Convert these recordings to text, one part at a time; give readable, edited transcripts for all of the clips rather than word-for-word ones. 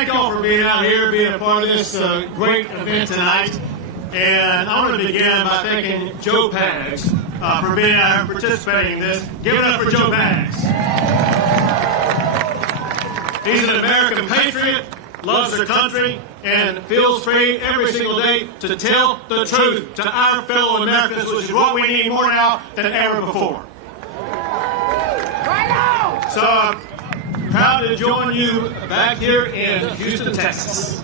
thank y'all for being out here, being a part of this great event tonight. And I want to begin by thanking Joe Pags for being out here and participating in this. Give it up for Joe Pags. He's an American patriot, loves their country, and feels free every single day to tell the truth to our fellow Americans, which is what we need more now than ever before. So I'm proud to join you back here in Houston, Texas.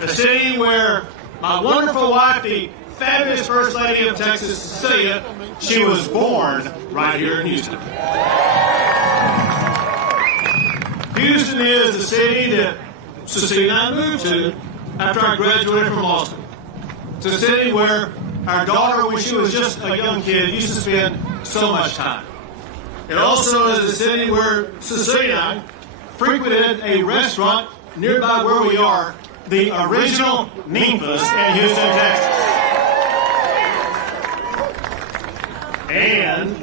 The city where my wonderful wife, the fabulous First Lady of Texas, Cecilia, she was born right here in Houston. Houston is the city that Cecilia and I moved to after I graduated from law school. It's a city where our daughter, when she was just a young kid, used to spend so much time. It also is a city where Cecilia and I frequented a restaurant nearby where we are, the original Ninfa's in Houston, Texas. And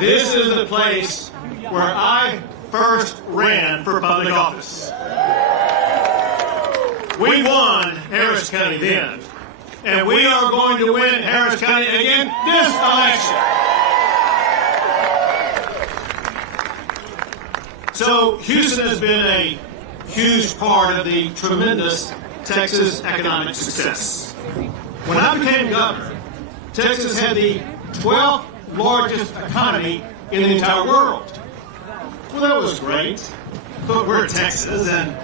this is the place where I first ran for public office. We won Harris County then, and we are going to win Harris County again this election. So Houston has been a huge part of the tremendous Texas economic success. When I became governor, Texas had the 12th largest economy in the entire world. Well, that was great, but we're Texas, and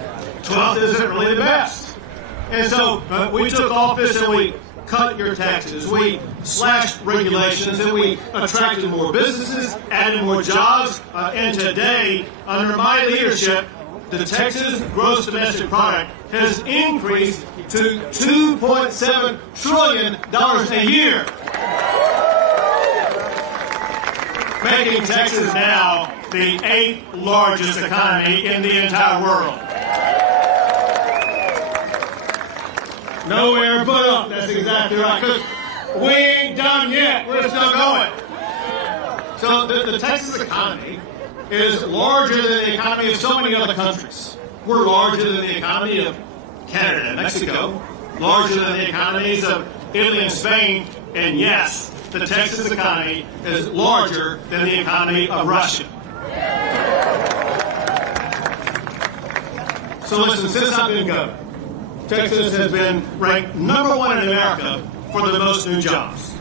12th isn't really the best. And so we took office and we cut your taxes, we slashed regulations, and we attracted more businesses, added more jobs, and today, under my leadership, the Texas gross domestic product has increased to $2.7 trillion a year, making Texas now the 8th largest economy in the entire world. Nowhere but up, that's exactly right, because we ain't done yet, we're still going. So the Texas economy is larger than the economy of so many other countries. We're larger than the economy of Canada and Mexico, larger than the economies of Italy and Spain, and yes, the Texas economy is larger than the economy of Russia. So listen, since I've been governor, Texas has been ranked #1 in America for the most new jobs.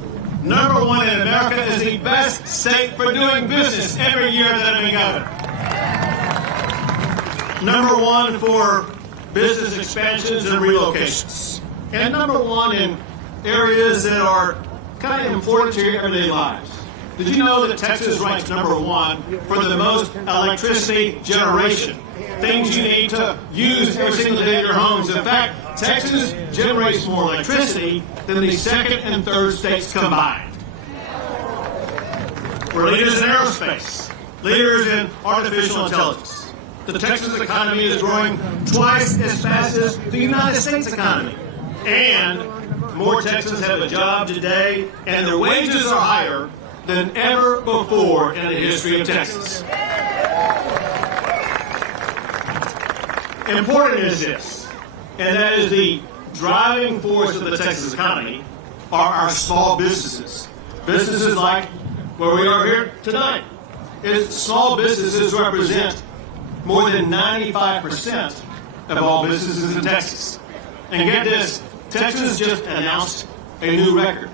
#1 in America is the best state for doing business every year that I've been governor. #1 for business expansions and relocations. And #1 in areas that are kind of important to your everyday lives. Did you know that Texas ranks #1 for the most electricity generation? Things you need to use every single day in your homes. In fact, Texas generates more electricity than the second and third states combined. We're leaders in aerospace, leaders in artificial intelligence. The Texas economy is growing twice as fast as the United States economy. And more Texans have a job today, and their wages are higher than ever before in the history of Texas. Important is this, and that is the driving force of the Texas economy are our small businesses. Businesses like where we are here tonight. Small businesses represent more than 95% of all businesses in Texas. And get this, Texas just announced a new record.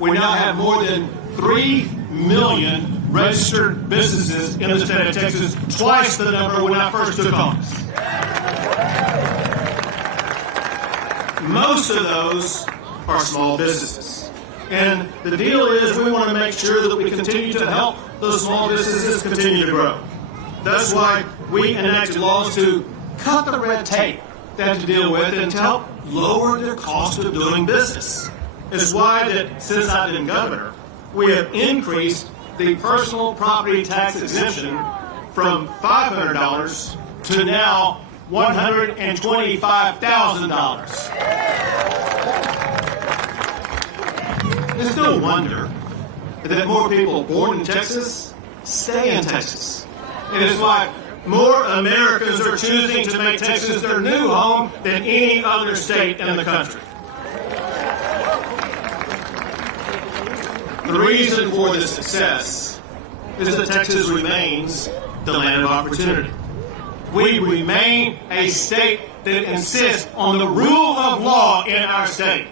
We now have more than 3 million registered businesses in the state of Texas, twice the number when I first took office. Most of those are small businesses. And the deal is we want to make sure that we continue to help those small businesses continue to grow. That's why we enacted laws to cut the red tape they have to deal with and to help lower their cost of doing business. It's why that since I've been governor, we have increased the personal property tax exemption from $500 to now $125,000. It's no wonder that more people born in Texas stay in Texas. And it's why More Americans are choosing to make Texas their new home than any other state in the country. The reason for this success is that Texas remains the land of opportunity. We remain a state that insists on the rule of law in our state.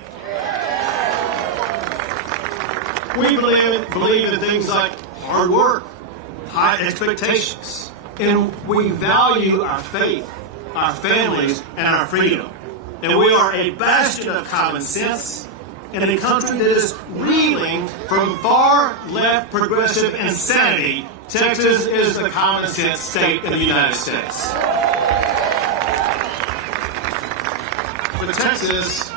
We believe in things like hard work, high expectations, and we value our faith, our families, and our freedom. And we are a bastion of common sense in a country that is reeling from far left progressive insanity. Texas is the common sense state in the United States. But Texas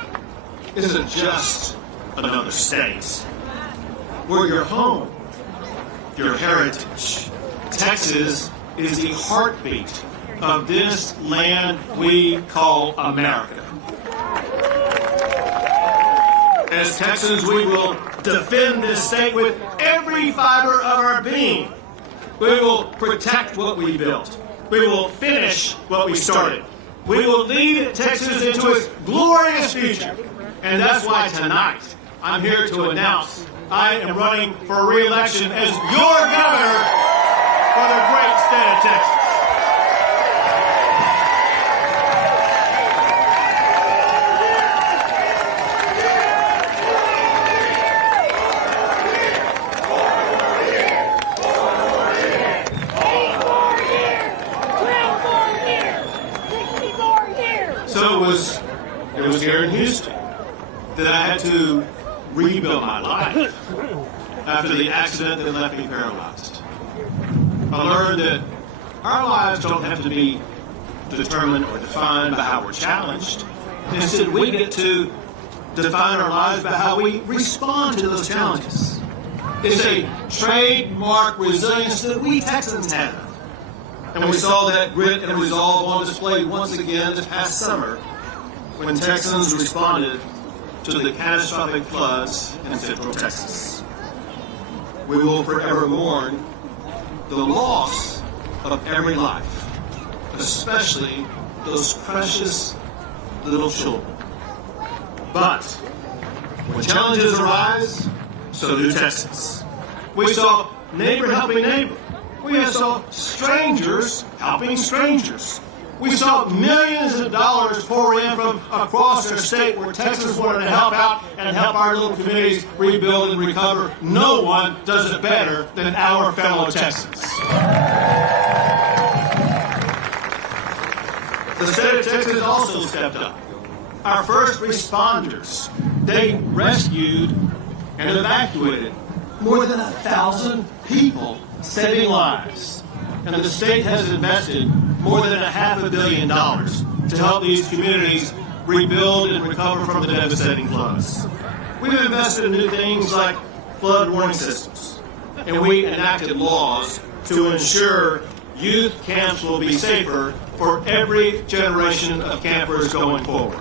isn't just another state. We're your home, your heritage. Texas is the heartbeat of this land we call America. As Texans, we will defend this state with every fiber of our being. We will protect what we built. We will finish what we started. We will lead Texas into its glorious future. And that's why tonight I'm here to announce I am running for re-election as your governor for the great state of Texas. So it was here in Houston that I had to rebuild my life after the accident that left me paralyzed. I learned that our lives don't have to be determined or defined by how we're challenged. Instead, we get to define our lives by how we respond to those challenges. It's a trademark resilience that we Texans have. And we saw that grit and resolve on display once again this past summer when Texans responded to the catastrophic floods in Central Texas. We will forever mourn the loss of every life, especially those precious little children. But when challenges arise, so do Texans. We saw neighbor helping neighbor. We saw strangers helping strangers. We saw millions of dollars pour in from across our state where Texas wanted to help out and help our little communities rebuild and recover. No one does it better than our fellow Texans. The state of Texas also stepped up. Our first responders, they rescued and evacuated more than 1,000 people, saving lives. And the state has invested more than $500 million to help these communities rebuild and recover from the devastating floods. We've invested in new things like flood warning systems, and we enacted laws to ensure youth camps will be safer for every generation of campers going forward.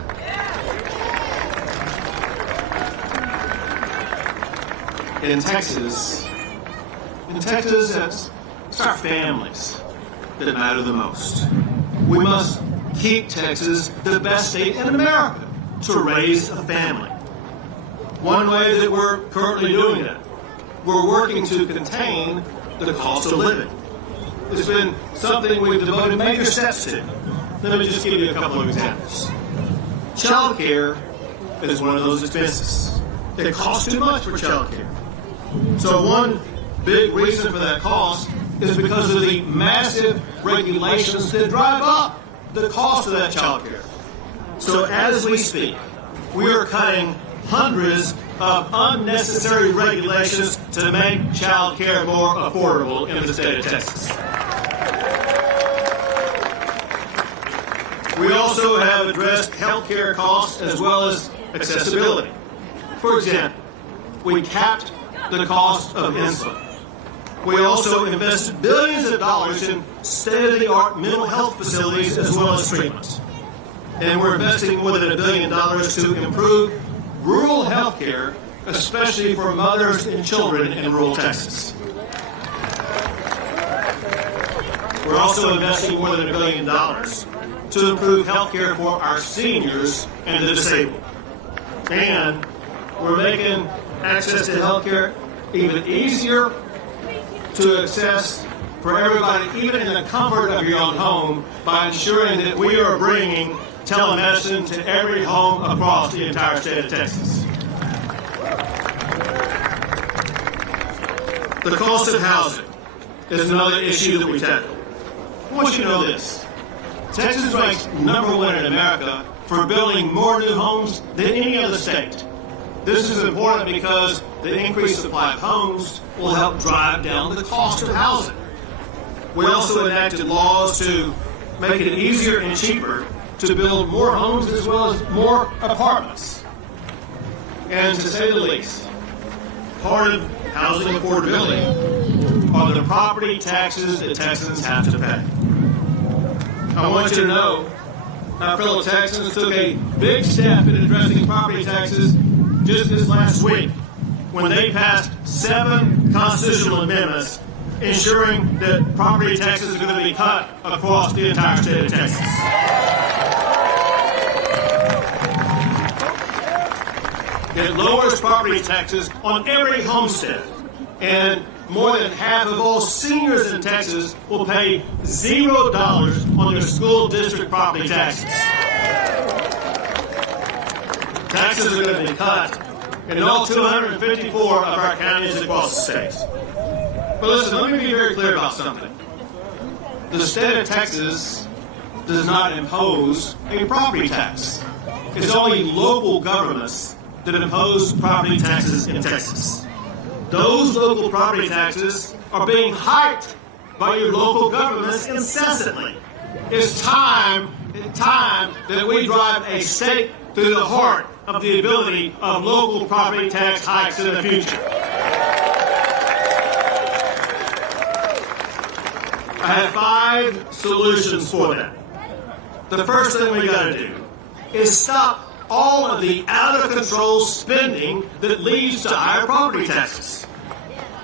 In Texas, it's our families that matter the most. We must keep Texas the best state in America to raise a family. One way that we're currently doing that, we're working to contain the cost of living. It's been something we've devoted major steps to. Let me just give you a couple of examples. Child care is one of those expenses. It costs too much for child care. So one big reason for that cost is because of the massive regulations that drive up the cost of that child care. So as we speak, we are cutting hundreds of unnecessary regulations to make child care more affordable in the state of Texas. We also have addressed health care costs as well as accessibility. For example, we capped the cost of insulin. We also invested billions of dollars in state-of-the-art mental health facilities as well as treatment. And we're investing more than $1 billion to improve rural health care, especially for mothers and children in rural Texas. We're We're also investing more than $1 billion to improve health care for our seniors and the disabled. And we're making access to health care even easier to access for everybody, even in the comfort of your own home, by ensuring that we are bringing telemedicine to every home across the entire state of Texas. The cost of housing is another issue that we tackle. I want you to know this. Texas ranks #1 in America for building more new homes than any other state. This is important because the increased supply of homes will help drive down the cost of housing. We also enacted laws to make it easier and cheaper to build more homes as well as more apartments. And to say the least, part of housing affordability are the property taxes that Texans have to pay. I want you to know our fellow Texans took a big step in addressing property taxes just this last week when they passed 7 constitutional amendments ensuring that property taxes are going to be cut across the entire state of Texas. It lowers property taxes on every homestead, and more than half of all seniors in Texas will pay $0 on their school district property taxes. Taxes are going to be cut in all 254 of our counties across the state. But listen, let me be very clear about something. The state of Texas does not impose a property tax. It's only local governments that impose property taxes in Texas. Those local property taxes are being hiked by your local governments incessantly. It's time that we drive a stake through the heart of the ability of local property tax hikes in the future. I have 5 solutions for that. The first thing we got to do is stop all of the out-of-control spending that leads to higher property taxes.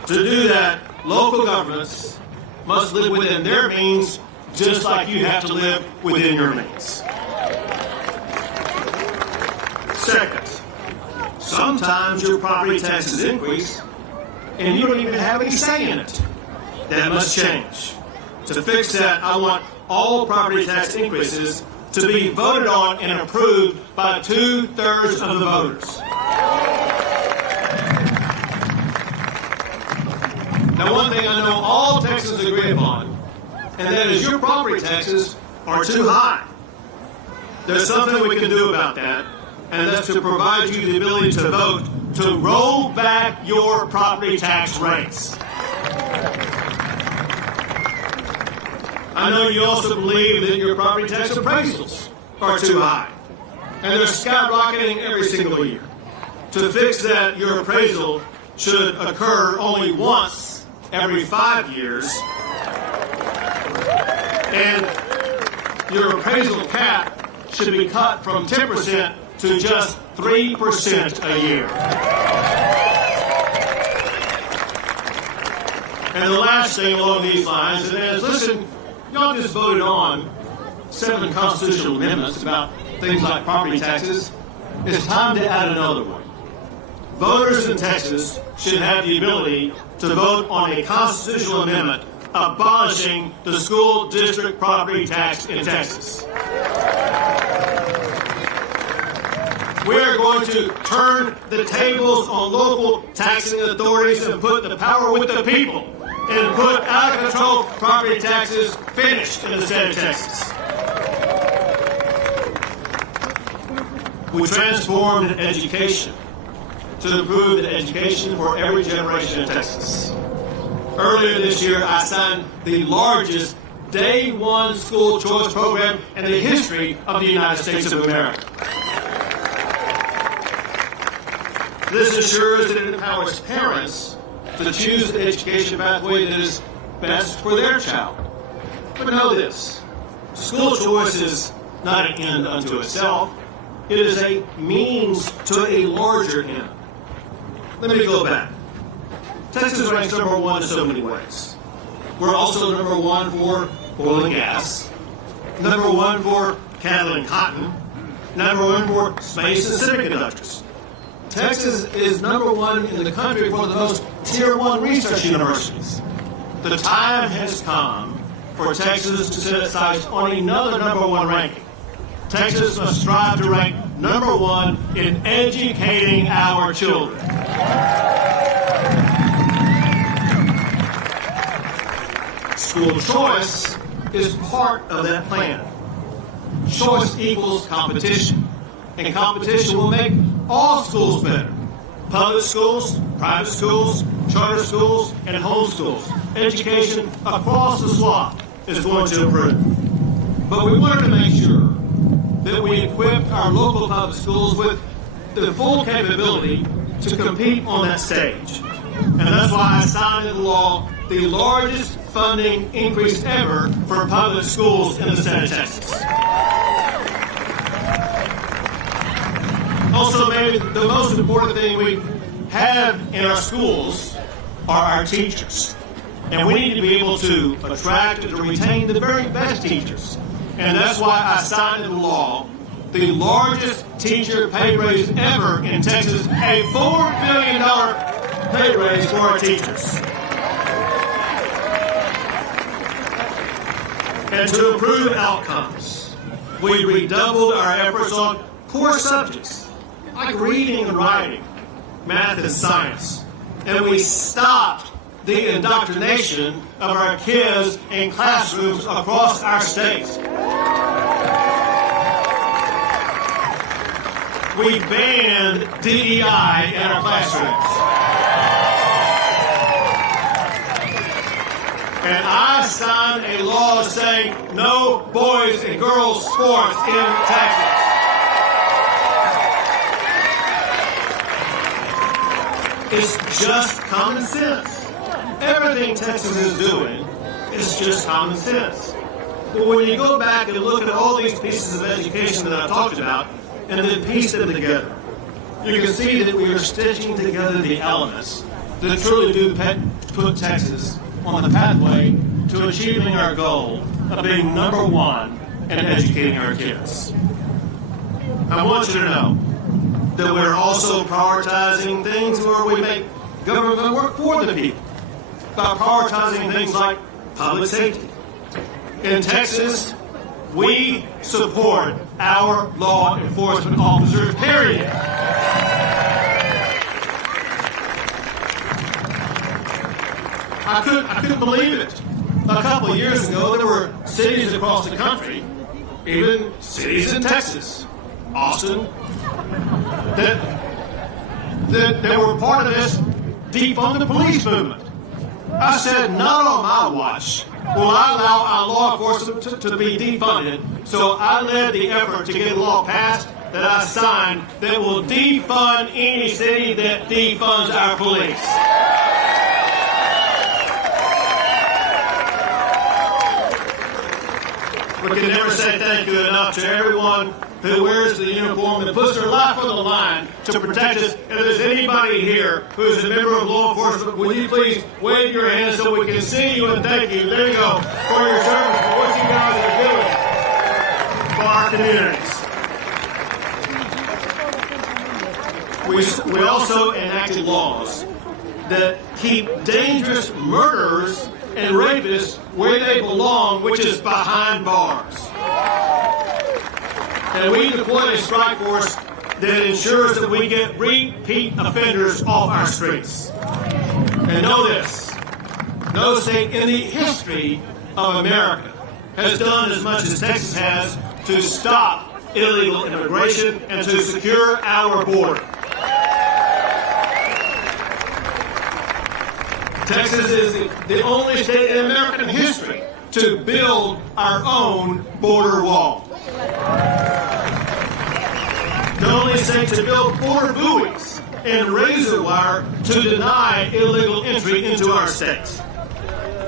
To do that, local governments must live within their means, just like you have to live within your means. Second, sometimes your property taxes increase, and you don't even have any say in it. That must change. To fix that, I want all property tax increases to be voted on and approved by 2/3 of the voters. Now, one thing I know all Texans agree upon, and that is your property taxes are too high. There's something we can do about that, and that's to provide you the ability to vote to roll back your property tax rates. I know you also believe that your property tax appraisals are too high, and they're skyrocketing every single year. To fix that, your appraisal should occur only once every 5 years, and your appraisal cap should be cut from 10% to just 3% a year. And the last thing along these lines is, listen, y'all just voted on 7 constitutional amendments about things like property taxes. It's time to add another one. Voters in Texas should have the ability to vote on a constitutional amendment abolishing the school district property tax in Texas. We are going to turn the tables on local taxing authorities and put the power with the people, and put out-of-control property taxes finished in the state of Texas. We transformed education to improve the education for every generation in Texas. Earlier this year, I signed the largest Day 1 school choice program in the history of the United States of America. This ensures that it empowers parents to choose the education pathway that is best for their child. But know this, school choice is not an end unto itself. It is a means to a larger end. Let me go back. Texas ranks #1 in so many ways. We're also #1 for oil and gas, number one for cattle and cotton, number one for space and semiconductors. Texas is number one in the country for the most Tier 1 research universities. The time has come for Texas to set its sights on another number one ranking. Texas must strive to rank number one in educating our children. School choice is part of that plan. Choice equals competition, and competition will make all schools better. Public schools, private schools, charter schools, and homeschools. Education across the swath is going to improve. But we wanted to make sure that we equip our local public schools with the full capability to compete on that stage. And that's why I signed into law the largest funding increase ever for public schools in the state of Texas. Also, maybe the most important thing we have in our schools are our teachers. And we need to be able to attract and to retain the very best teachers. And that's why I signed into law the largest teacher pay raise ever in Texas, a $4 billion pay raise for our teachers. And to improve outcomes, we redoubled our efforts on core subjects like reading and writing, math and science. And we stopped the indoctrination of our kids in classrooms across our states. We banned DEI in our classrooms. And I signed a law saying no boys and girls sports in Texas. It's just common sense. Everything Texas is doing is just common sense. But when you go back and look at all these pieces of education that I've talked about and then piece them together, you can see that we are stitching together the elements that truly do put Texas on the pathway to achieving our goal of being number one in educating our kids. I want you to know that we're also prioritizing things where we make government work for the people by prioritizing things like public safety. In Texas, we support our law enforcement officers, period. I couldn't believe it. A couple of years ago, there were cities across the country, even cities in Texas, Austin, that were part of this defund the police movement. I said, not on my watch will I allow our law enforcement to be defunded. So I led the effort to get a law passed that I signed that will defund any city that defunds our police. We can never say thank you enough to everyone who wears the uniform and puts their life on the line to protect us. And if there's anybody here who's a member of law enforcement, will you please wave your hand so we can see you and thank you. There you go, for your service, for what you guys are doing for our communities. We also enacted laws that keep dangerous murderers and rapists where they belong, which is behind bars. And we deploy a strike force that ensures that we get repeat offenders off our streets. And know this, no state in the history of America has done as much as Texas has to stop illegal immigration and to secure our border. Texas is the only state in American history to build our own border wall. The only state to build border buoys and razor wire to deny illegal entry into our states.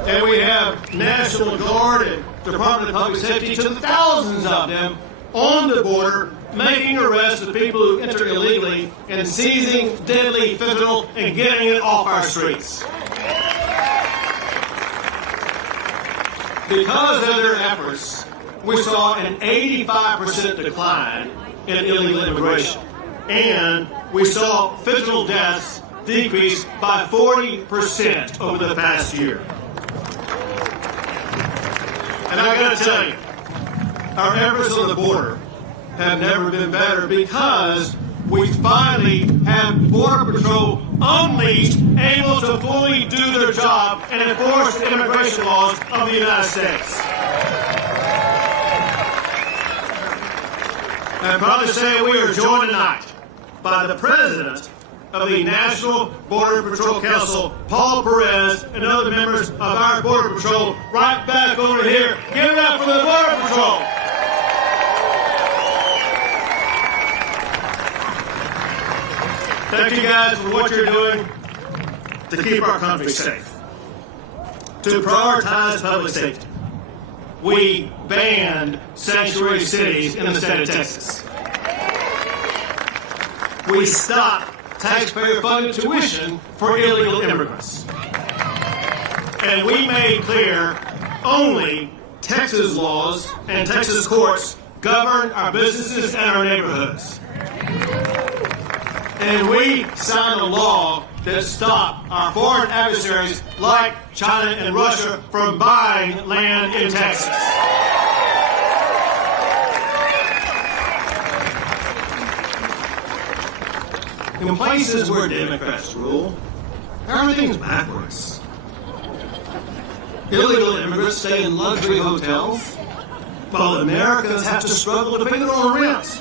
And we have National Guard and Department of Public Safety, to thousands of them, on the border, making arrests of people who enter illegally and seizing deadly fentanyl and getting it off our streets. Because of their efforts, we saw an 85% decline in illegal immigration, and we saw fentanyl deaths decrease by 40% over the past year. And I got to tell you, our efforts on the border have never been better because we finally have Border Patrol unleashed, able to fully do their job and enforce the immigration laws of the United States. I'm proud to say we are joined tonight by the President of the National Border Patrol Council, Paul Perez, and other members of our Border Patrol right back over here. Give it up for the Border Patrol. Thank you guys for what you're doing to keep our country safe, to prioritize public safety. We banned sanctuary cities in the state of Texas. We stopped taxpayer-funded tuition for illegal immigrants. And we made clear only Texas laws and Texas courts govern our businesses and our neighborhoods. And we signed a law that stopped our foreign adversaries like China and Russia from buying land in Texas. In places where Democrats rule, everything's backwards. Illegal immigrants stay in luxury hotels, while Americans have to struggle to pay their own rent.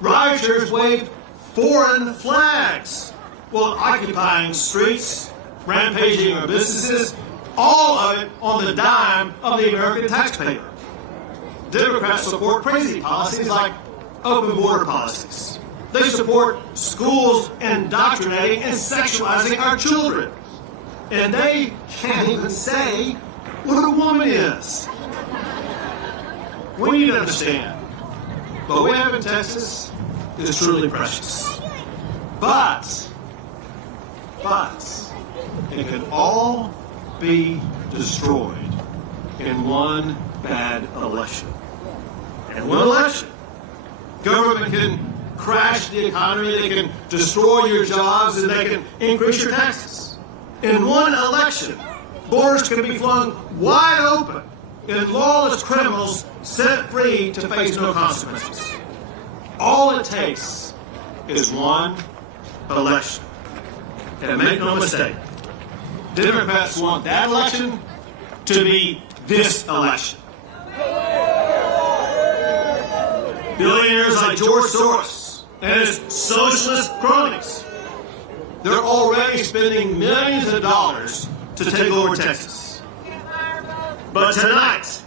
Rioters wave foreign flags while occupying streets, rampaging our businesses, all of it on the dime of the American taxpayer. Democrats support crazy policies like open border policies. They support schools indoctrinating and sexualizing our children. And they can't even say what a woman is. We need to understand, what we have in Texas is truly precious. But it can all be destroyed in one bad election. In one election, government can crash the economy, they can destroy your jobs, and they can increase your taxes. In one election, borders can be flung wide open and lawless criminals set free to face no consequences. All it takes is one election. And make no mistake, Democrats want that election to be this election. Billionaires like George Soros and his socialist cronies, they're already spending millions of dollars to take over Texas. But tonight,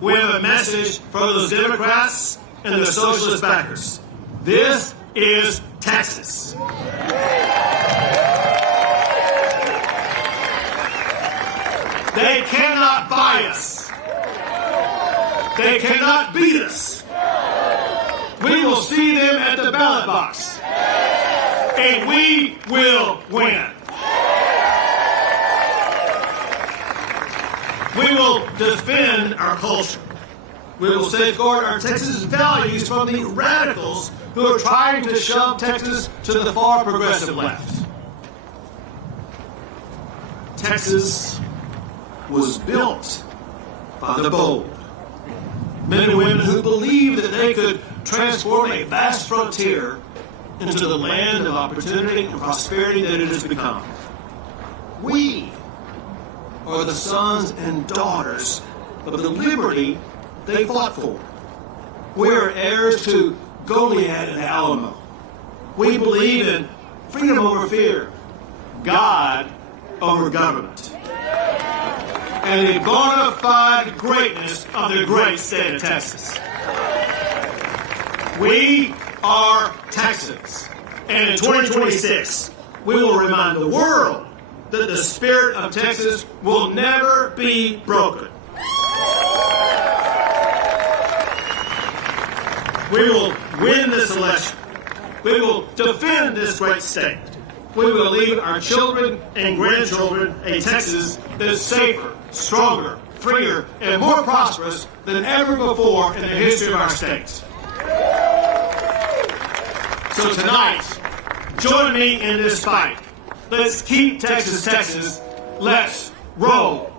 we have a message for those Democrats and their socialist backers. This is Texas. They cannot buy us. They cannot beat us. We will see them at the ballot box. And we will win. We will defend our culture. We will safeguard our Texas values from the radicals who are trying to shove Texas to the far progressive left. Texas was built by the bold. Men and women who believed that they could transform a vast frontier into the land of opportunity and prosperity that it has become. We are the sons and daughters of the liberty they fought for. We are heirs to Goliad and the Alamo. We believe in freedom over fear, God over government, and the bona fide greatness of the great state of Texas. We are Texans, and in 2026, we will remind the world that the spirit of Texas will never be broken. We will win this election. We will defend this great state. We will leave our children and grandchildren a Texas that is safer, stronger, freer, and more prosperous than ever before in the history of our state. So tonight, join me in this fight. Let's keep Texas, Texas. Let's roll.